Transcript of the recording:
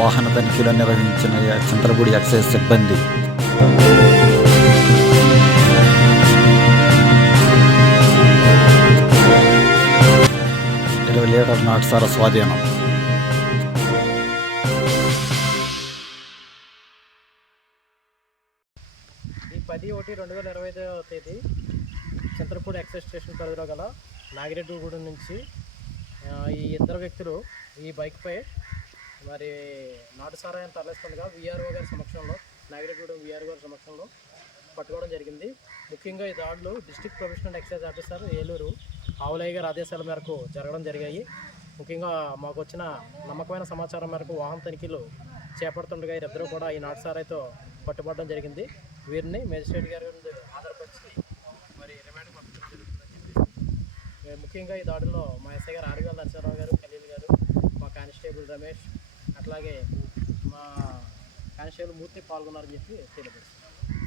వాహన తనిఖీలు నిర్వహించిన చంద్రపూడి ఎక్సైజ్ సిబ్బంది. ఇరవై లీటర్ నాటుసార స్వాధీనం. ఈ పది ఒకటి రెండు వేల ఇరవై ఐదవ తేదీ చంద్రపూడి ఎక్సైజ్ స్టేషన్ పరిధిలో గల నాగిరెడ్డిగూడెం నుంచి ఈ ఇద్దరు వ్యక్తులు ఈ బైక్పై మరి నాటు సారాయం తరలిస్తుండగా విఆర్ఓ గారి సమక్షంలో నాగిరెడ్డిగూడెం విఆర్ఓ గారి సమక్షంలో పట్టుకోవడం జరిగింది. ముఖ్యంగా ఈ దాడులు district professional excise officer Eluru Avulayya గారి ఆదేశాల మేరకు జరగడం జరిగాయి. ముఖ్యంగా మాకు వచ్చిన నమ్మకమైన సమాచారం మేరకు వాహన తనిఖీలు చేపడుతుండగా వీరిద్దరూ కూడా ఈ నాటు సారాయితో పట్టుబడడం జరిగింది. వీరిని మేజిస్ట్రేట్ గారి ఆధారపరిచి మరి రిమాండ్ పంపించడం జరుగుతుందని ముఖ్యంగా ఈ దాడుల్లో మా ఎస్ఐ గారు ఆరువేల నరసింహరావు గారు ఖలీల్ గారు మా కానిస్టేబుల్ రమేష్ అట్లాగే మా కానిస్టేబుల్ మూర్తి పాల్గొన్నారని చెప్పి తెలియజేస్తారు